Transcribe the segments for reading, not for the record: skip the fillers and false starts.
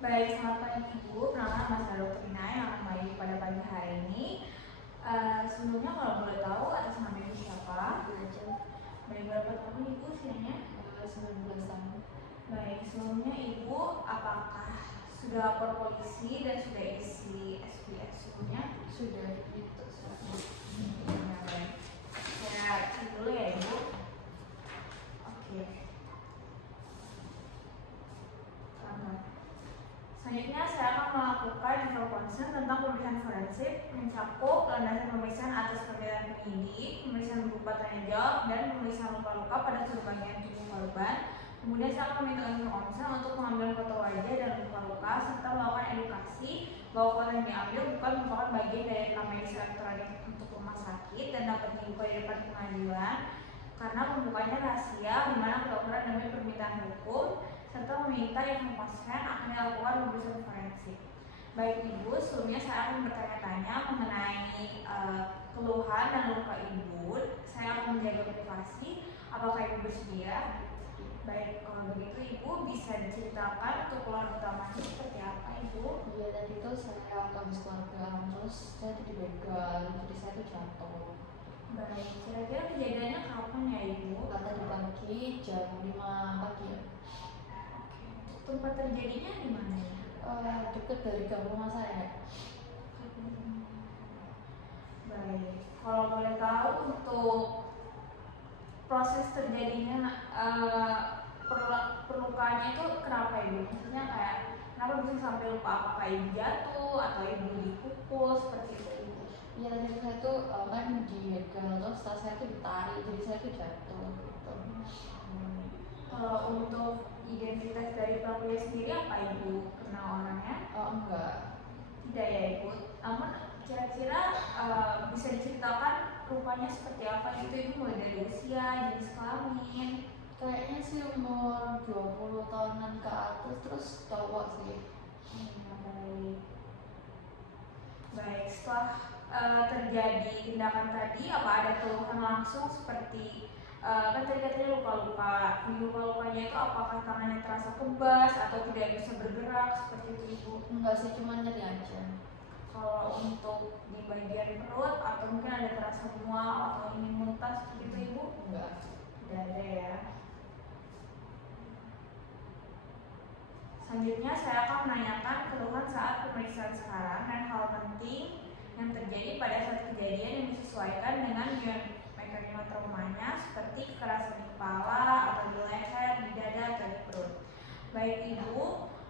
Baik, selamat pagi Ibu. Perkenalkan nama saya Dr. Ina yang akan melayani pada pagi hari ini. Sebelumnya kalau boleh tahu atas nama Ibu siapa? Baik, berapa tahun Ibu usianya? 19 tahun. Baik, sebelumnya Ibu apakah sudah lapor polisi dan sudah isi SPS sebelumnya? Sudah itu suratnya. Nah, baik. Saya cek dulu ya Ibu. Oke. Selamat. Selanjutnya saya akan melakukan info konsen tentang pemeriksaan forensik mencakup landasan pemeriksaan atas permintaan penyidik, pemeriksaan berupa tanya jawab, dan pemeriksaan luka-luka pada seluruh bagian tubuh korban. Kemudian saya akan meminta info konsen untuk mengambil foto wajah dan luka-luka serta melakukan edukasi bahwa foto yang diambil bukan merupakan bagian dari rekam medis elektronik untuk rumah sakit dan dapat dibuka di depan pengadilan karena pembukanya rahasia di mana kedokteran demi permintaan hukum serta meminta yang konsen akan dilakukan pemeriksaan forensik. Baik Ibu, sebelumnya saya akan bertanya-tanya mengenai keluhan dan luka Ibu. Saya akan menjaga privasi. Apakah Ibu bersedia? Baik, kalau begitu Ibu bisa diceritakan untuk keluhan utamanya seperti apa Ibu? Iya, tadi itu saya habis keluarga, terus saya dibegal, jadi saya tuh jatuh. Baik, kira-kira kejadiannya kapan ya Ibu? Tadi pagi jam 5 pagi ya. Tempat terjadinya di mana ya? Dekat dari gang rumah saya. Baik, kalau boleh tahu untuk proses terjadinya perlukaannya itu kenapa Ibu? Maksudnya kayak kenapa bisa sampai luka? Apakah Ibu jatuh atau Ibu dipukul seperti itu Ibu? Iya, tadi saya tuh kan dibegal, terus setelah saya tuh ditarik, jadi saya tuh jatuh gitu. Untuk identitas dari pelakunya sendiri apa Ibu kenal orangnya? Enggak. Tidak ya Ibu. Namun kira-kira bisa diceritakan rupanya seperti apa gitu Ibu, mulai dari usia, jenis kelamin? Kayaknya sih umur 20 tahunan ke atas, terus cowok sih. Baik. Baik, setelah terjadi tindakan tadi, apa ada keluhan langsung seperti kan tadi katanya luka-luka. Di luka-lukanya itu apakah tangannya terasa kebas atau tidak bisa bergerak seperti itu Ibu? Enggak sih, cuma nyeri aja. Kalau untuk di bagian perut atau mungkin ada terasa mual atau ingin muntah seperti itu Ibu? Enggak. Tidak ada ya. Selanjutnya saya akan menanyakan keluhan saat pemeriksaan sekarang dan hal penting yang terjadi pada saat kejadian yang disesuaikan dengan mekanisme traumanya seperti kekerasan di kepala atau di leher, di dada, atau di perut. Baik Ibu,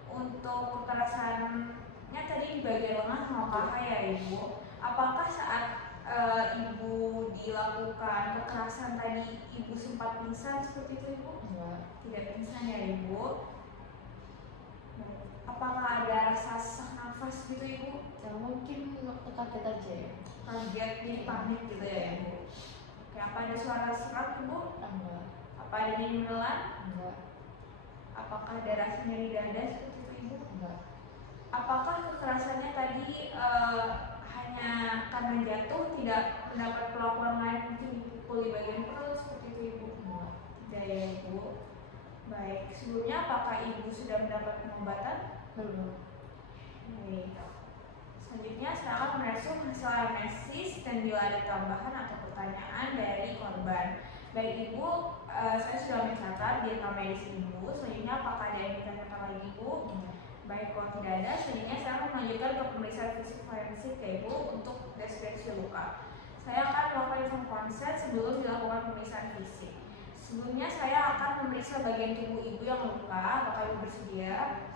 untuk kekerasannya tadi di bagian lengan sama paha ya Ibu. Apakah saat Ibu dilakukan kekerasan tadi Ibu sempat pingsan seperti itu Ibu? Enggak. Tidak pingsan ya Ibu. Apakah ada rasa sesak nafas gitu Ibu? Ya mungkin kaget aja ya. Kaget, jadi panik gitu ya Ibu. Oke, apa ada suara serak Ibu? Enggak. Apa ada nyeri menelan? Enggak. Apakah ada rasa nyeri dada seperti itu Ibu? Enggak. Apakah kekerasannya tadi hanya karena jatuh, tidak mendapat perlakuan lain mungkin dipukul di bagian perut seperti itu Ibu? Enggak. Tidak ya Ibu. Baik, sebelumnya apakah Ibu sudah mendapat pengobatan? Belum. Baik. Selanjutnya saya akan merespon hasil anamnesis dan bila ada tambahan atau pertanyaan dari korban. Baik Ibu, saya sudah mencatat di rekam medis Ibu. Selanjutnya apakah ada yang ditanyakan lagi Ibu? Baik, kalau tidak ada, selanjutnya saya akan melanjutkan ke pemeriksaan fisik forensik ya Ibu untuk deskripsi luka. Saya akan melakukan inform konsen sebelum dilakukan pemeriksaan fisik. Sebelumnya saya akan memeriksa bagian tubuh Ibu yang luka. Apakah Ibu bersedia?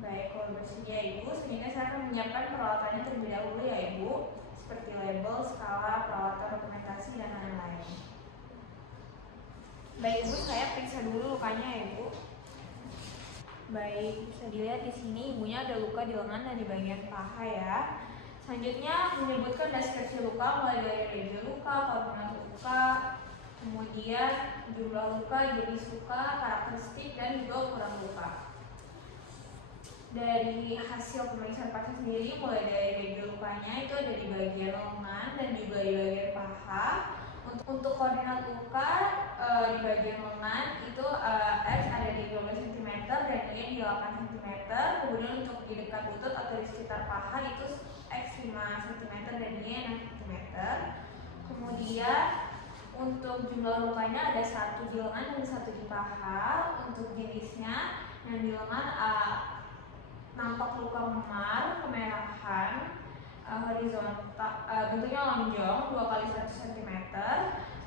Baik, kalau bersedia Ibu, selanjutnya saya akan menyiapkan peralatannya terlebih dahulu ya Ibu, seperti label, skala, peralatan dokumentasi, dan lain-lain. Baik Ibu, saya periksa dulu lukanya ya Ibu. Baik, bisa dilihat di sini Ibunya ada luka di lengan dan di bagian paha ya. Selanjutnya menyebutkan deskripsi luka mulai dari region luka, koordinat luka, kemudian jumlah luka, jenis luka, karakteristik, dan juga ukuran luka. Dari hasil pemeriksaan pasien sendiri, mulai dari region lukanya itu ada di bagian lengan dan juga di bagian paha. Untuk koordinat luka di bagian lengan itu X ada di 12 cm dan UIN di 8 cm, kemudian untuk di dekat lutut atau di sekitar paha itu X 5 cm dan Y 6 cm. Kemudian untuk jumlah lukanya ada 1 di lengan dan 1 di paha. Untuk jenisnya yang di lengan nampak luka memar, kemerahan, horizontal, bentuknya lonjong 2 kali 1 cm.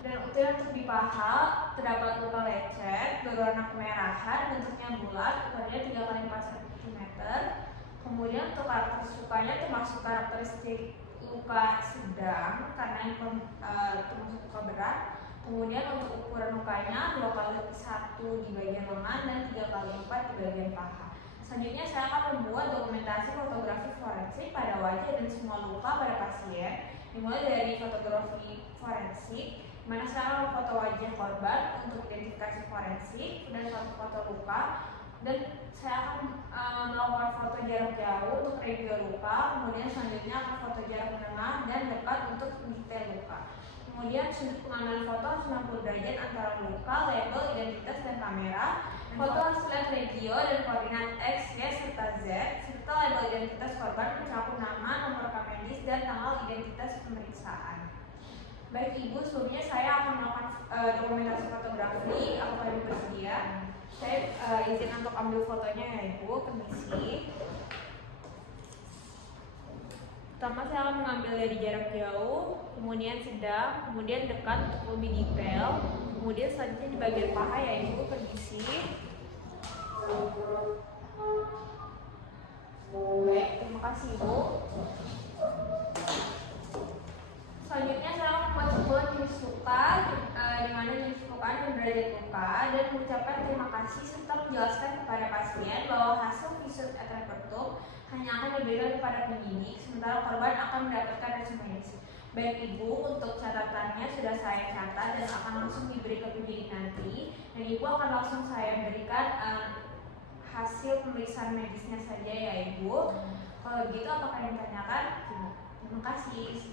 Dan untuk di paha terdapat luka lecet berwarna kemerahan, bentuknya bulat, ukurannya 3 kali 4 cm. Kemudian untuk karakteristik lukanya termasuk karakteristik luka sedang karena ini termasuk luka berat. Kemudian untuk ukuran lukanya 2 kali 1 di bagian lengan dan 3 kali 4 di bagian paha. Selanjutnya saya akan membuat dokumentasi fotografi forensik pada wajah dan semua luka pada pasien, dimulai dari fotografi forensik, di mana saya akan memfoto wajah korban untuk identifikasi forensik dan 1 foto luka, dan saya akan melakukan foto jarak jauh untuk review luka. Kemudian selanjutnya akan foto jarak menengah dan dekat untuk detail luka. Kemudian sudut pengambilan foto harus 90 derajat antara luka, label, identitas, dan kamera. Foto hasil regio dan koordinat X, Y, serta Z, serta label identitas korban mencakup nama, nomor rekam medis, dan tanggal identitas pemeriksaan. Baik Ibu, sebelumnya saya akan melakukan dokumentasi fotografi. Apakah Ibu bersedia? Saya izin untuk ambil fotonya ya Ibu, permisi. Pertama saya akan mengambil dari jarak jauh, kemudian sedang, kemudian dekat untuk lebih detail. Kemudian selanjutnya di bagian paha ya Ibu, permisi. Baik, terima kasih Ibu. Selanjutnya saya akan membuat sebuah jenis luka, di mana jenis luka dan derajat luka, dan mengucapkan terima kasih serta menjelaskan kepada pasien bahwa hasil visum et repertum hanya akan diberikan kepada penyidik, sementara korban akan mendapatkan resume medis. Baik Ibu, untuk catatannya sudah saya catat dan akan langsung diberi ke penyidik nanti, dan Ibu akan langsung saya berikan hasil pemeriksaan medisnya saja ya Ibu. Kalau begitu apakah yang ditanyakan? Terima kasih.